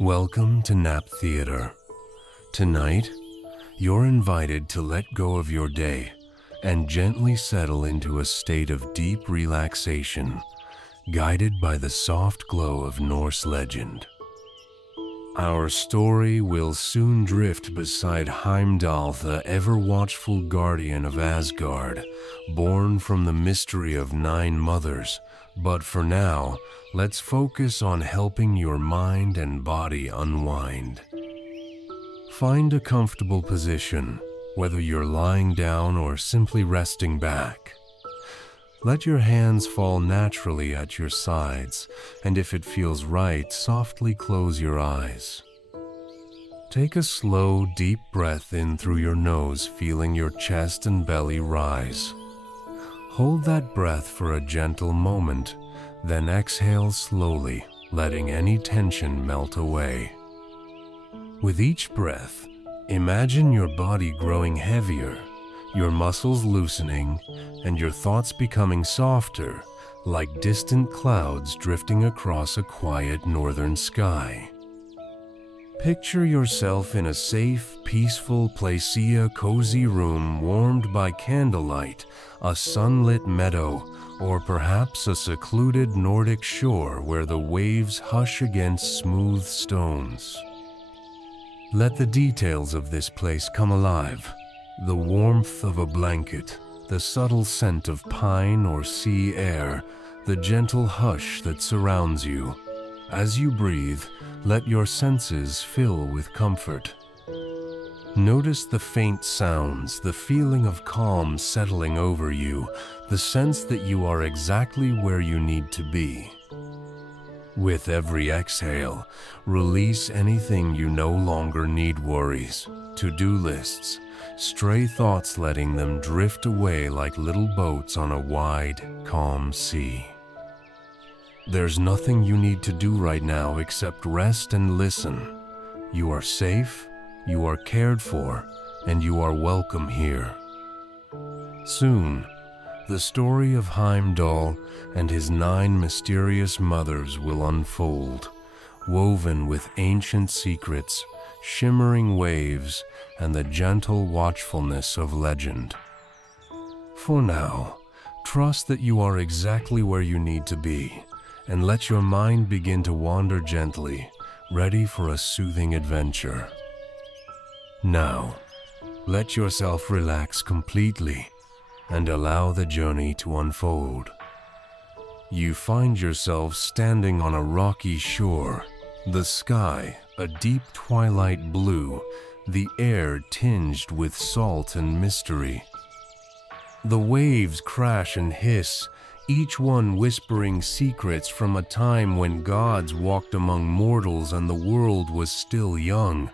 Welcome to Nap Theater. Tonight, you're invited to let go of your day and gently settle into a state of deep relaxation, guided by the soft glow of Norse legend. Our story will soon drift beside Heimdall, the ever-watchful guardian of Asgard, born from the mystery of 9 mothers. But for now, let's focus on helping your mind and body unwind. Find a comfortable position, whether you're lying down or simply resting back. Let your hands fall naturally at your sides, and if it feels right, softly close your eyes. Take a slow, deep breath in through your nose, feeling your chest and belly rise. Hold that breath for a gentle moment, then exhale slowly, letting any tension melt away. With each breath, imagine your body growing heavier, your muscles loosening, and your thoughts becoming softer, like distant clouds drifting across a quiet northern sky. Picture yourself in a safe, peaceful place, a cozy room warmed by candlelight, a sunlit meadow, or perhaps a secluded Nordic shore where the waves hush against smooth stones. Let the details of this place come alive. The warmth of a blanket, the subtle scent of pine or sea air, the gentle hush that surrounds you. As you breathe, let your senses fill with comfort. Notice the faint sounds, the feeling of calm settling over you, the sense that you are exactly where you need to be. With every exhale, release anything you no longer need: worries, to-do lists, stray thoughts, letting them drift away like little boats on a wide, calm sea. There's nothing you need to do right now except rest and listen. You are safe, you are cared for, and you are welcome here. Soon, the story of Heimdall and his 9 mysterious mothers will unfold, woven with ancient secrets, shimmering waves, and the gentle watchfulness of legend. For now, trust that you are exactly where you need to be, and let your mind begin to wander gently, ready for a soothing adventure. Now, let yourself relax completely and allow the journey to unfold. You find yourself standing on a rocky shore, the sky a deep twilight blue, the air tinged with salt and mystery. The waves crash and hiss, each one whispering secrets from a time when gods walked among mortals and the world was still young.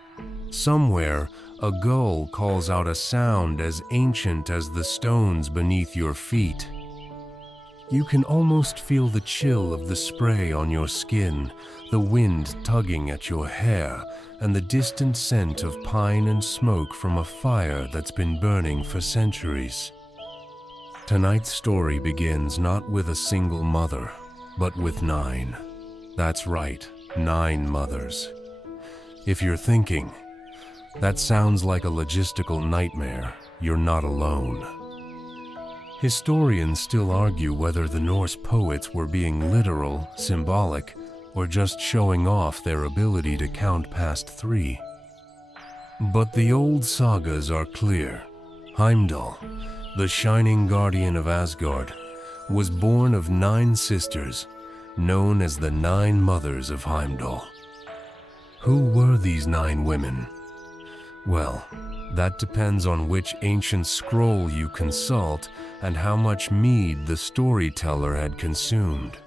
Somewhere, a gull calls out a sound as ancient as the stones beneath your feet. You can almost feel the chill of the spray on your skin, the wind tugging at your hair, and the distant scent of pine and smoke from a fire that's been burning for centuries. Tonight's story begins not with a single mother, but with 9. That's right, 9 mothers. If you're thinking, that sounds like a logistical nightmare, you're not alone. Historians still argue whether the Norse poets were being literal, symbolic, or just showing off their ability to count past 3. But the old sagas are clear. Heimdall, the shining guardian of Asgard, was born of 9 sisters, known as the 9 mothers of Heimdall. Who were these 9 women? Well, that depends on which ancient scroll you consult and how much mead the storyteller had consumed.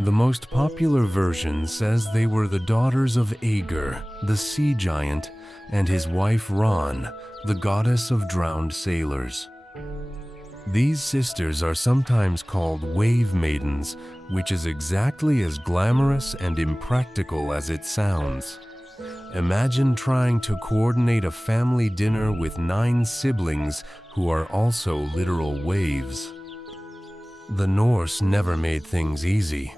The most popular version says they were the daughters of Aegir, the sea giant, and his wife Ran, the goddess of drowned sailors. These sisters are sometimes called wave maidens, which is exactly as glamorous and impractical as it sounds. Imagine trying to coordinate a family dinner with 9 siblings who are also literal waves. The Norse never made things easy.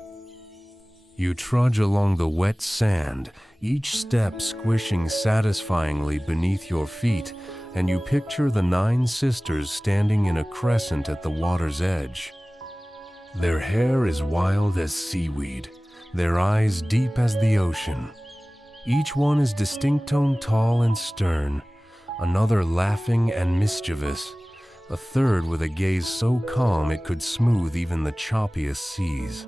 You trudge along the wet sand, each step squishing satisfyingly beneath your feet, and you picture the 9 sisters standing in a crescent at the water's edge. Their hair is wild as seaweed, their eyes deep as the ocean. Each one is distinct-toned, tall and stern, another laughing and mischievous, a third with a gaze so calm it could smooth even the choppiest seas.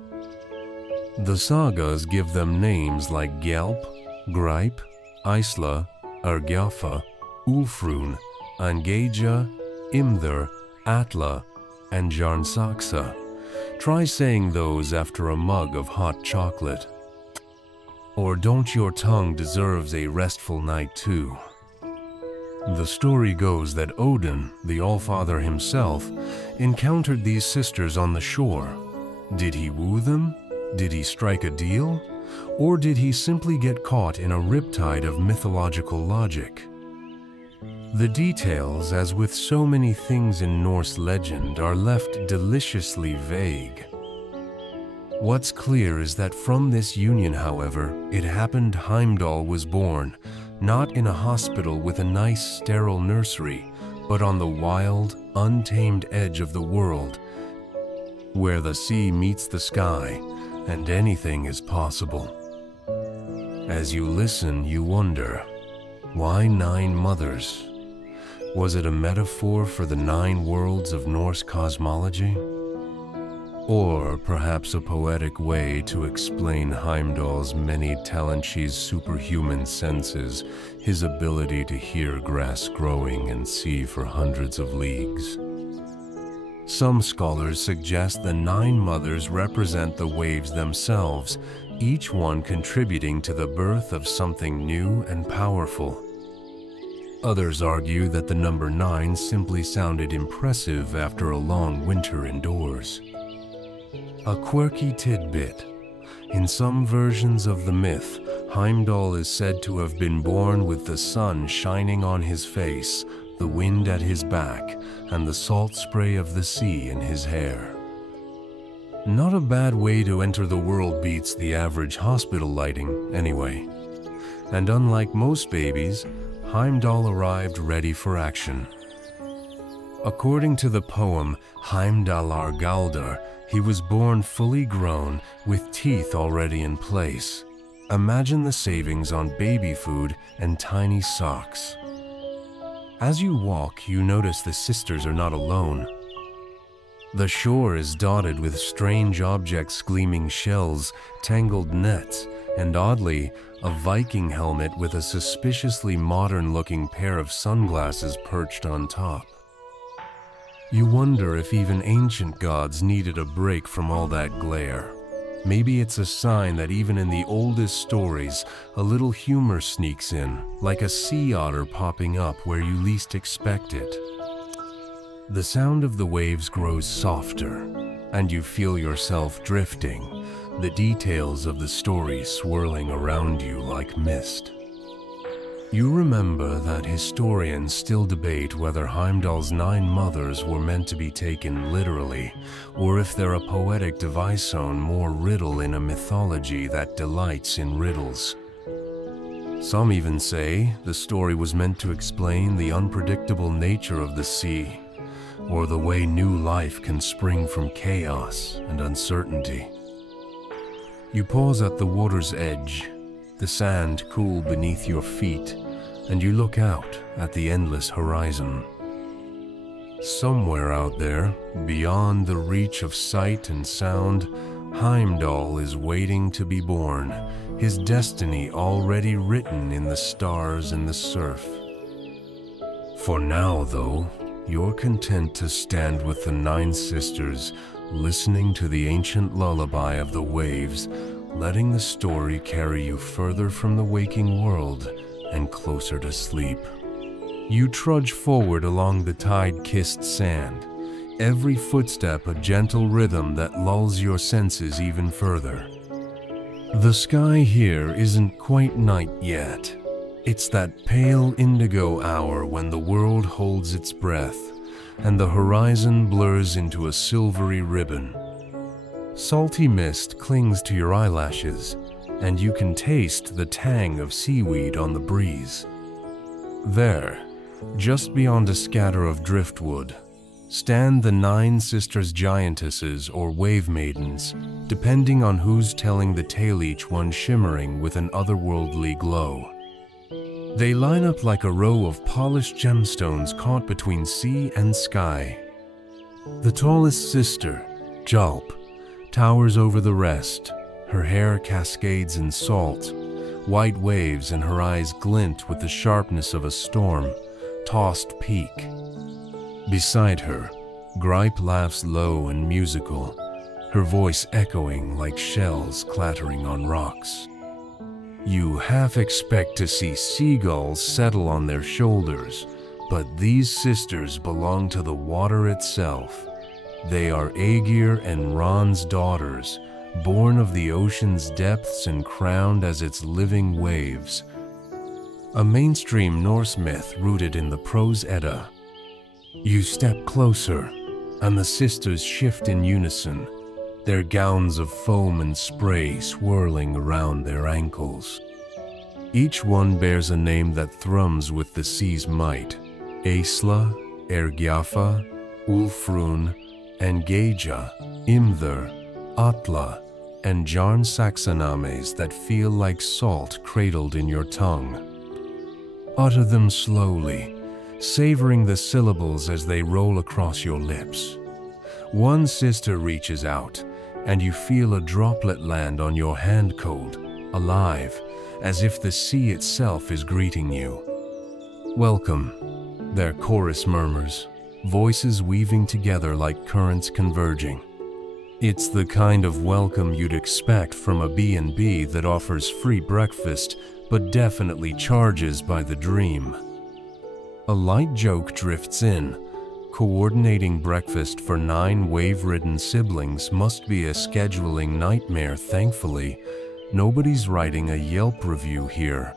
The sagas give them names like Gjalp, Greip, Isla, Ergjafa, Ulfrun, Angeja, Imther, Atla, and Jarnsaxa. Try saying those after a mug of hot chocolate. Or don't your tongue deserves a restful night too? The story goes that Odin, the Allfather himself, encountered these sisters on the shore. Did he woo them? Did he strike a deal? Or did he simply get caught in a riptide of mythological logic? The details, as with so many things in Norse legend, are left deliciously vague. What's clear is that from this union, however, it happened Heimdall was born, not in a hospital with a nice sterile nursery, but on the wild, untamed edge of the world, where the sea meets the sky, and anything is possible. As you listen, you wonder, why 9 mothers? Was it a metaphor for the 9 worlds of Norse cosmology? Or perhaps a poetic way to explain Heimdall's many Talanchi's superhuman senses, his ability to hear grass growing and see for hundreds of leagues? Some scholars suggest the 9 mothers represent the waves themselves, each one contributing to the birth of something new and powerful. Others argue that the number 9 simply sounded impressive after a long winter indoors. A quirky tidbit. In some versions of the myth, Heimdall is said to have been born with the sun shining on his face, the wind at his back, and the salt spray of the sea in his hair. Not a bad way to enter the world, beats the average hospital lighting, anyway. And unlike most babies, Heimdall arrived ready for action. According to the poem Heimdallar Galdr, he was born fully grown, with teeth already in place. Imagine the savings on baby food and tiny socks. As you walk, you notice the sisters are not alone. The shore is dotted with strange objects, gleaming shells, tangled nets, and oddly, a Viking helmet with a suspiciously modern-looking pair of sunglasses perched on top. You wonder if even ancient gods needed a break from all that glare. Maybe it's a sign that even in the oldest stories, a little humor sneaks in, like a sea otter popping up where you least expect it. The sound of the waves grows softer, and you feel yourself drifting, the details of the story swirling around you like mist. You remember that historians still debate whether Heimdall's 9 mothers were meant to be taken literally, or if they're a poetic device on more riddle in a mythology that delights in riddles. Some even say the story was meant to explain the unpredictable nature of the sea, or the way new life can spring from chaos and uncertainty. You pause at the water's edge, the sand cool beneath your feet, and you look out at the endless horizon. Somewhere out there, beyond the reach of sight and sound, Heimdall is waiting to be born, his destiny already written in the stars and the surf. For now, though, you're content to stand with the 9 sisters, listening to the ancient lullaby of the waves, letting the story carry you further from the waking world and closer to sleep. You trudge forward along the tide-kissed sand, every footstep a gentle rhythm that lulls your senses even further. The sky here isn't quite night yet. It's that pale indigo hour when the world holds its breath, and the horizon blurs into a silvery ribbon. Salty mist clings to your eyelashes, and you can taste the tang of seaweed on the breeze. There, just beyond a scatter of driftwood, stand the 9 sisters giantesses or wave maidens, depending on who's telling the tale, each one shimmering with an otherworldly glow. They line up like a row of polished gemstones caught between sea and sky. The tallest sister, Jalp, towers over the rest. Her hair cascades in salt, white waves in her eyes glint with the sharpness of a storm-tossed peak. Beside her, Gripe laughs low and musical, her voice echoing like shells clattering on rocks. You half expect to see seagulls settle on their shoulders, but these sisters belong to the water itself. They are Aegir and Ran's daughters, born of the ocean's depths and crowned as its living waves. A mainstream Norse myth rooted in the Prose Edda. You step closer, and the sisters shift in unison, their gowns of foam and spray swirling around their ankles. Each one bears a name that thrums with the sea's might: Aesla, Ergjafa, Ulfrun, Engeja, Imther, Atla, and Jarn Saxonames that feel like salt cradled in your tongue. Utter them slowly, savoring the syllables as they roll across your lips. One sister reaches out, and you feel a droplet land on your hand, cold, alive, as if the sea itself is greeting you. Welcome, their chorus murmurs, voices weaving together like currents converging. It's the kind of welcome you'd expect from a B&B that offers free breakfast, but definitely charges by the dream. A light joke drifts in. Coordinating breakfast for 9 wave-ridden siblings must be a scheduling nightmare. Thankfully, nobody's writing a Yelp review here.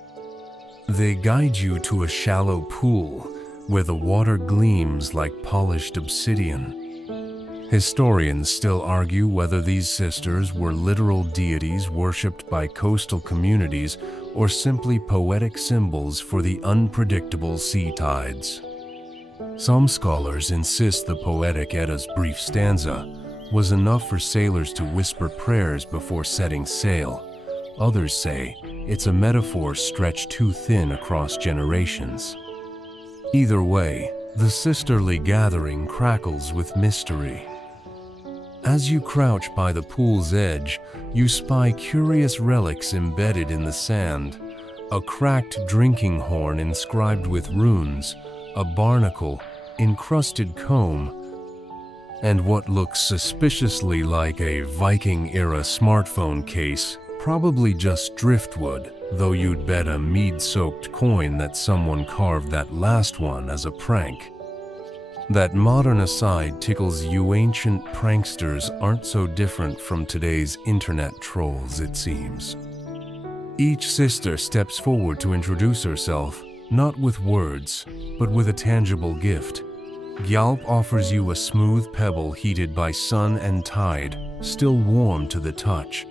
They guide you to a shallow pool where the water gleams like polished obsidian. Historians still argue whether these sisters were literal deities worshipped by coastal communities or simply poetic symbols for the unpredictable sea tides. Some scholars insist the poetic Edda's brief stanza was enough for sailors to whisper prayers before setting sail. Others say it's a metaphor stretched too thin across generations. Either way, the sisterly gathering crackles with mystery. As you crouch by the pool's edge, you spy curious relics embedded in the sand: a cracked drinking horn inscribed with runes, a barnacle, encrusted comb, and what looks suspiciously like a Viking-era smartphone case, probably just driftwood, though you'd bet a mead-soaked coin that someone carved that last one as a prank. That modern aside tickles you ancient pranksters aren't so different from today's internet trolls, it seems. Each sister steps forward to introduce herself, not with words, but with a tangible gift. Gyalp offers you a smooth pebble heated by sun and tide, still warm to the touch.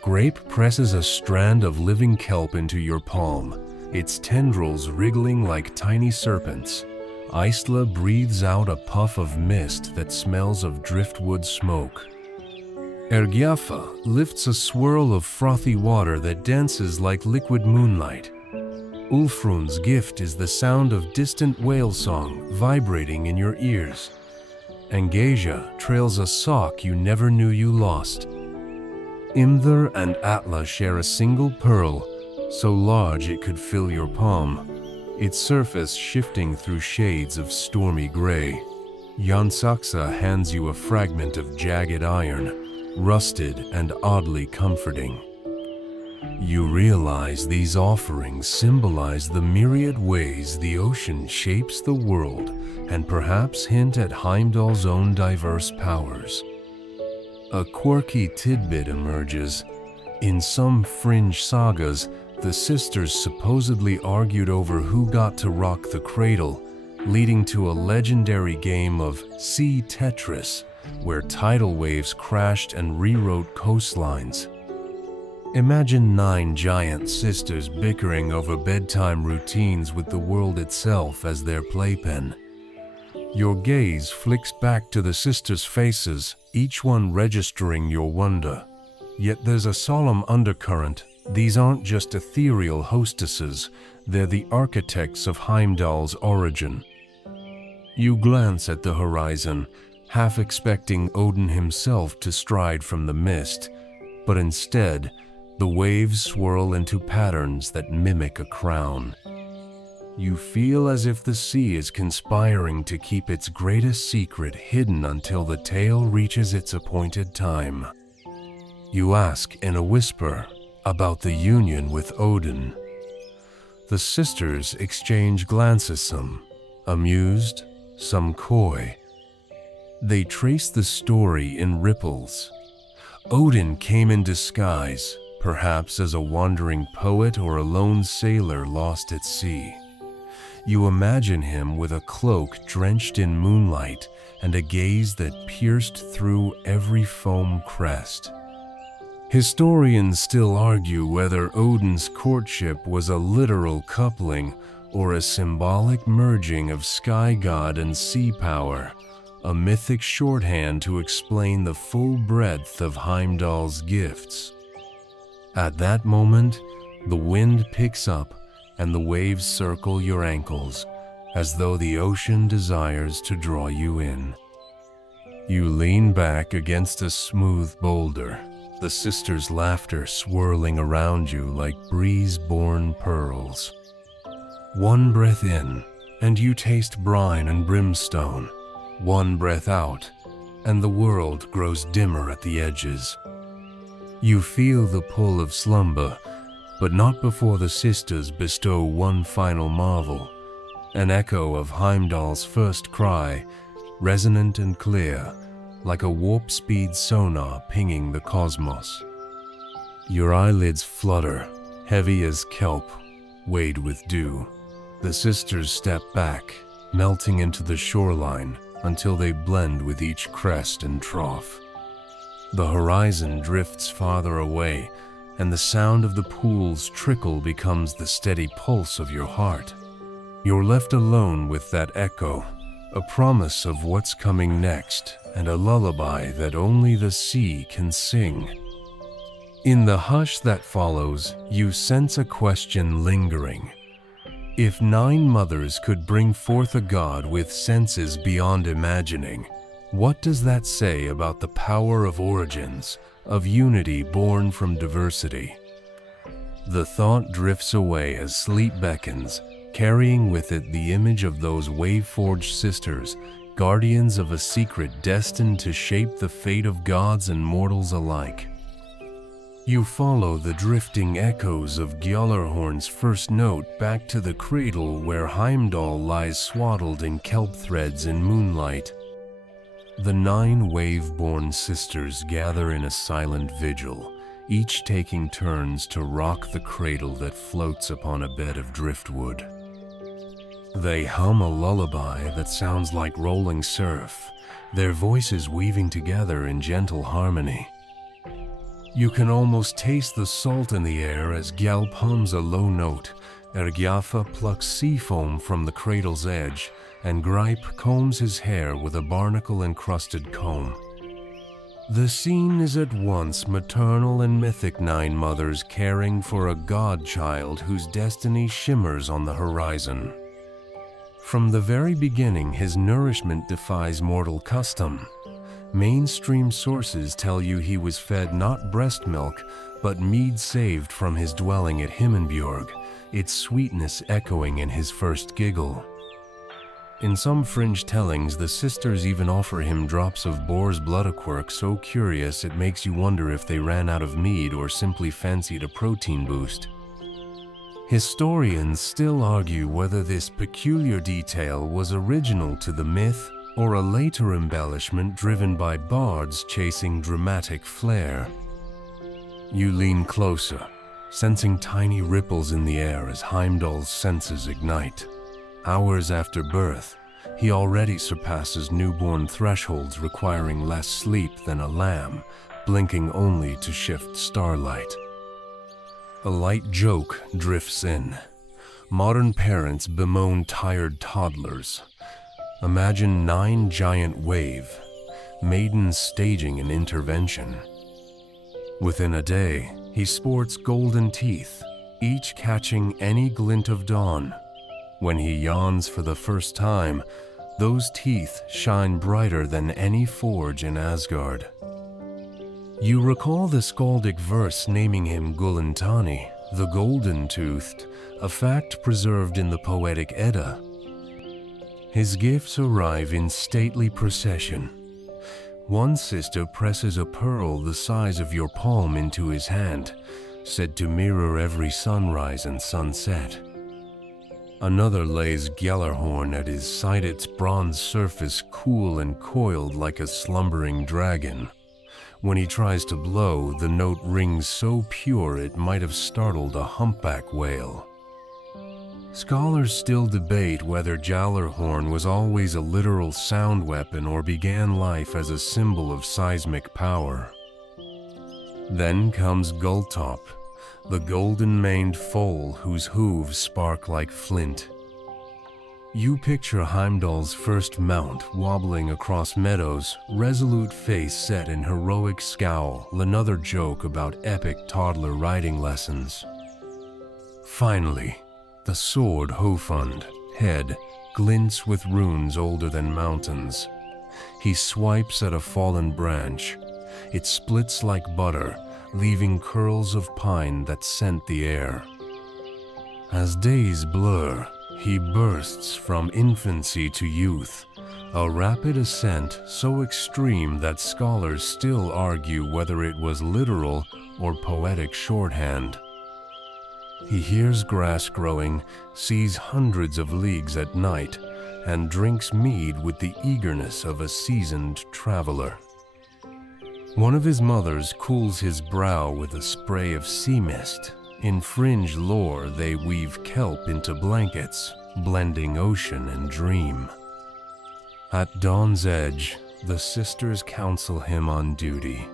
Grape presses a strand of living kelp into your palm, its tendrils wriggling like tiny serpents. Aesla breathes out a puff of mist that smells of driftwood smoke. Ergjafa lifts a swirl of frothy water that dances like liquid moonlight. Ulfrun's gift is the sound of distant whale song vibrating in your ears. Engeja trails a sock you never knew you lost. Imther and Atla share a single pearl, so large it could fill your palm, its surface shifting through shades of stormy gray. Yansaxa hands you a fragment of jagged iron, rusted and oddly comforting. You realize these offerings symbolize the myriad ways the ocean shapes the world and perhaps hint at Heimdall's own diverse powers. A quirky tidbit emerges. In some fringe sagas, the sisters supposedly argued over who got to rock the cradle, leading to a legendary game of sea Tetris, where tidal waves crashed and rewrote coastlines. Imagine 9 giant sisters bickering over bedtime routines with the world itself as their playpen. Your gaze flicks back to the sisters' faces, each one registering your wonder. Yet there's a solemn undercurrent. These aren't just ethereal hostesses, they're the architects of Heimdall's origin. You glance at the horizon, half expecting Odin himself to stride from the mist, but instead, the waves swirl into patterns that mimic a crown. You feel as if the sea is conspiring to keep its greatest secret hidden until the tale reaches its appointed time. You ask in a whisper about the union with Odin. The sisters exchange glances, some amused, some coy. They trace the story in ripples. Odin came in disguise, perhaps as a wandering poet or a lone sailor lost at sea. You imagine him with a cloak drenched in moonlight and a gaze that pierced through every foam crest. Historians still argue whether Odin's courtship was a literal coupling or a symbolic merging of sky god and sea power, a mythic shorthand to explain the full breadth of Heimdall's gifts. At that moment, the wind picks up and the waves circle your ankles, as though the ocean desires to draw you in. You lean back against a smooth boulder, the sisters' laughter swirling around you like breeze-born pearls. One breath in, and you taste brine and brimstone. One breath out, and the world grows dimmer at the edges. You feel the pull of slumber, but not before the sisters bestow one final marvel, an echo of Heimdall's first cry, resonant and clear, like a warp-speed sonar pinging the cosmos. Your eyelids flutter, heavy as kelp, weighed with dew. The sisters step back, melting into the shoreline until they blend with each crest and trough. The horizon drifts farther away, and the sound of the pool's trickle becomes the steady pulse of your heart. You're left alone with that echo, a promise of what's coming next, and a lullaby that only the sea can sing. In the hush that follows, you sense a question lingering. If 9 mothers could bring forth a god with senses beyond imagining, what does that say about the power of origins, of unity born from diversity? The thought drifts away as sleep beckons, carrying with it the image of those wave-forged sisters, guardians of a secret destined to shape the fate of gods and mortals alike. You follow the drifting echoes of Gjallarhorn's first note back to the cradle where Heimdall lies swaddled in kelp threads in moonlight. The 9 wave-born sisters gather in a silent vigil, each taking turns to rock the cradle that floats upon a bed of driftwood. They hum a lullaby that sounds like rolling surf, their voices weaving together in gentle harmony. You can almost taste the salt in the air as Gjalp hums a low note, Ergjafa plucks sea foam from the cradle's edge, and Gripe combs his hair with a barnacle-encrusted comb. The scene is at once maternal and mythic, 9 mothers caring for a godchild whose destiny shimmers on the horizon. From the very beginning, his nourishment defies mortal custom. Mainstream sources tell you he was fed not breast milk, but mead saved from his dwelling at Himinbjorg, its sweetness echoing in his first giggle. In some fringe tellings, the sisters even offer him drops of boar's blood, a quirk so curious it makes you wonder if they ran out of mead or simply fancied a protein boost. Historians still argue whether this peculiar detail was original to the myth or a later embellishment driven by bards chasing dramatic flair. You lean closer, sensing tiny ripples in the air as Heimdall's senses ignite. Hours after birth, He already surpasses newborn thresholds requiring less sleep than a lamb, blinking only to shift starlight. A light joke drifts in. Modern parents bemoan tired toddlers. Imagine 9 giant wave, maidens staging an intervention. Within a day, he sports golden teeth, each catching any glint of dawn. When he yawns for the first time, those teeth shine brighter than any forge in Asgard. You recall the skaldic verse naming him Gullintani, the golden-toothed, a fact preserved in the poetic Edda. His gifts arrive in stately procession. One sister presses a pearl the size of your palm into his hand, said to mirror every sunrise and sunset. Another lays Gjallarhorn at his side, its bronze surface cool and coiled like a slumbering dragon. When he tries to blow, the note rings so pure it might have startled a humpback whale. Scholars still debate whether Gjallarhorn was always a literal sound weapon or began life as a symbol of seismic power. Then comes Gulltop, the golden-maned foal whose hooves spark like flint. You picture Heimdall's first mount wobbling across meadows, resolute face set in heroic scowl, another joke about epic toddler riding lessons. Finally, the sword Hofund, head, glints with runes older than mountains. He swipes at a fallen branch. It splits like butter, leaving curls of pine that scent the air. As days blur, he bursts from infancy to youth, a rapid ascent so extreme that scholars still argue whether it was literal or poetic shorthand. He hears grass growing, sees hundreds of leagues at night, and drinks mead with the eagerness of a seasoned traveler. One of his mothers cools his brow with a spray of sea mist. In fringe lore, they weave kelp into blankets, blending ocean and dream. At dawn's edge, the sisters counsel him on duty.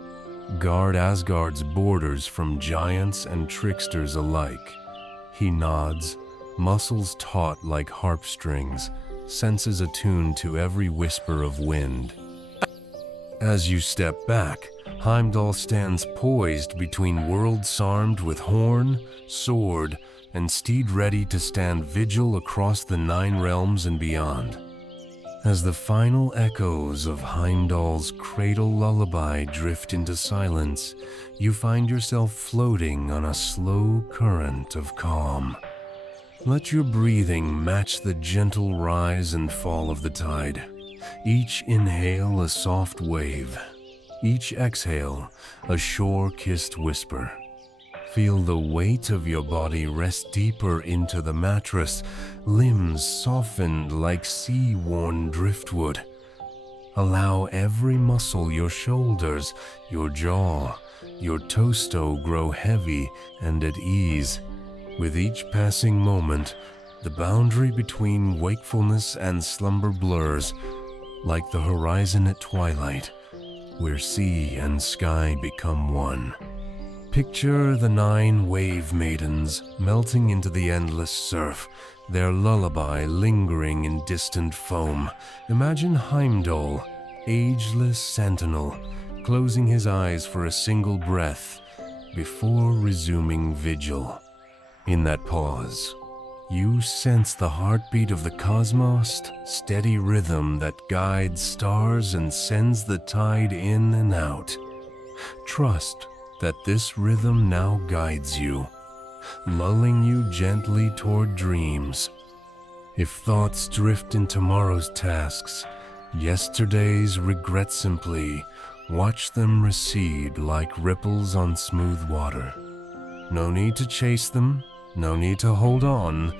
Guard Asgard's borders from giants and tricksters alike. He nods, muscles taut like harp strings, senses attuned to every whisper of wind. As you step back, Heimdall stands poised between worlds armed with horn, sword, and steed ready to stand vigil across the 9 realms and beyond. As the final echoes of Heimdall's cradle lullaby drift into silence, you find yourself floating on a slow current of calm. Let your breathing match the gentle rise and fall of the tide. Each inhale a soft wave, each exhale a shore-kissed whisper. Feel the weight of your body rest deeper into the mattress, limbs softened like sea-worn driftwood. Allow every muscle, your shoulders, your jaw, your torso grow heavy and at ease. With each passing moment, the boundary between wakefulness and slumber blurs, like the horizon at twilight, where sea and sky become one. Picture the 9 wave maidens melting into the endless surf, their lullaby lingering in distant foam. Imagine Heimdall, ageless sentinel, closing his eyes for a single breath before resuming vigil. In that pause, you sense the heartbeat of the cosmos, steady rhythm that guides stars and sends the tide in and out. Trust that this rhythm now guides you, lulling you gently toward dreams. If thoughts drift in tomorrow's tasks, yesterday's regret simply, watch them recede like ripples on smooth water. No need to chase them, no need to hold on.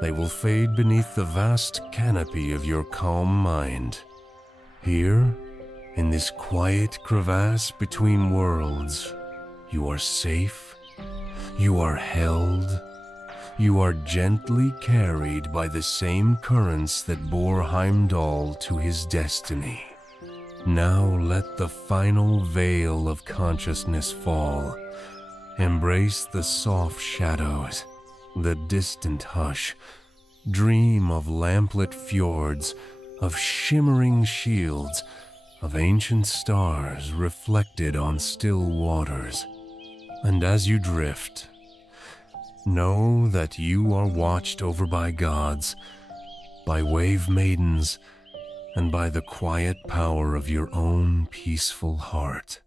They will fade beneath the vast canopy of your calm mind. Here, in this quiet crevasse between worlds, you are safe, you are held, you are gently carried by the same currents that bore Heimdall to his destiny. Now let the final veil of consciousness fall. Embrace the soft shadows, the distant hush. Dream of lamplit fjords, of shimmering shields, of ancient stars reflected on still waters. And as you drift, know that you are watched over by gods, by wave maidens, and by the quiet power of your own peaceful heart.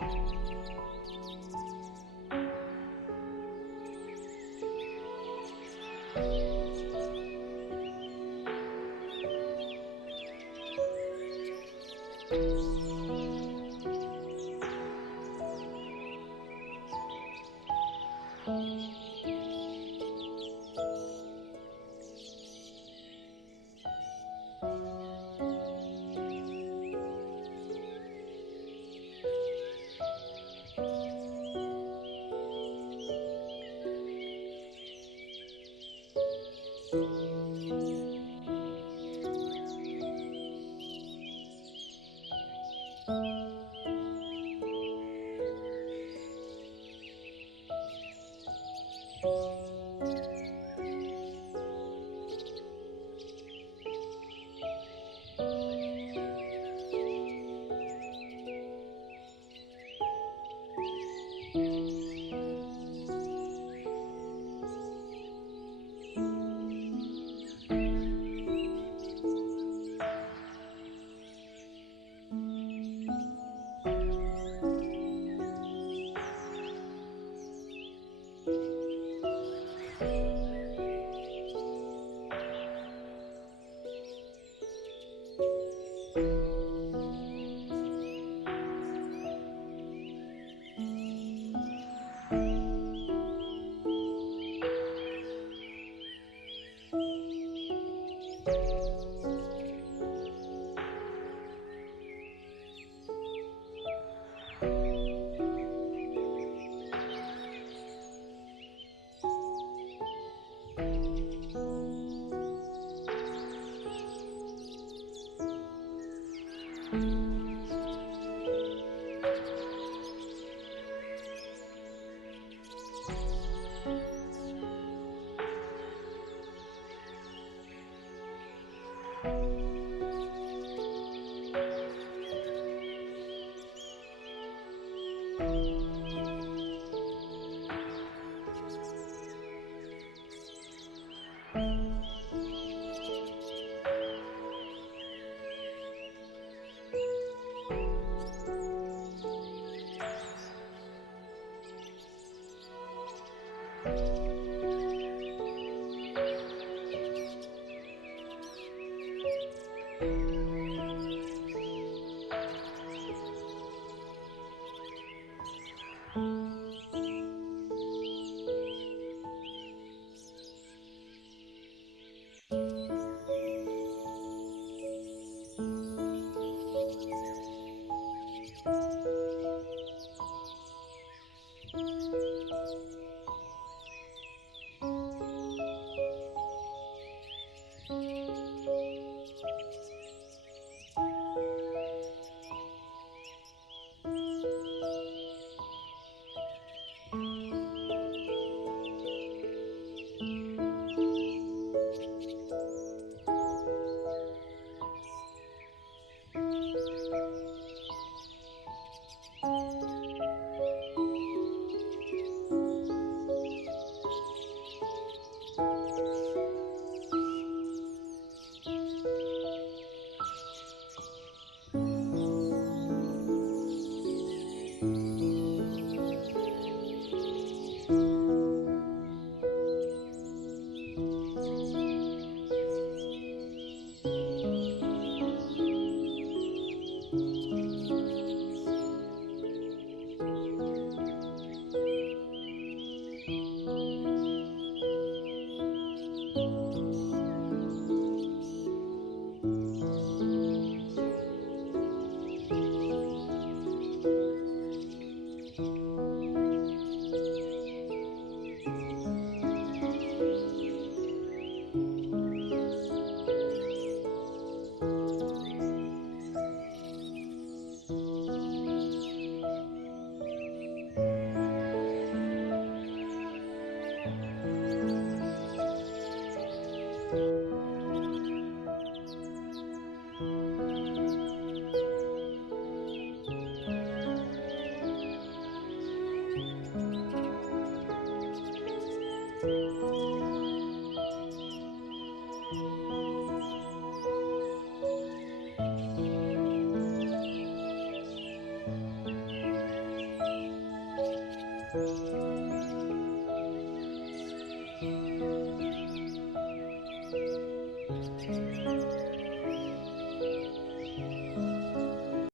you.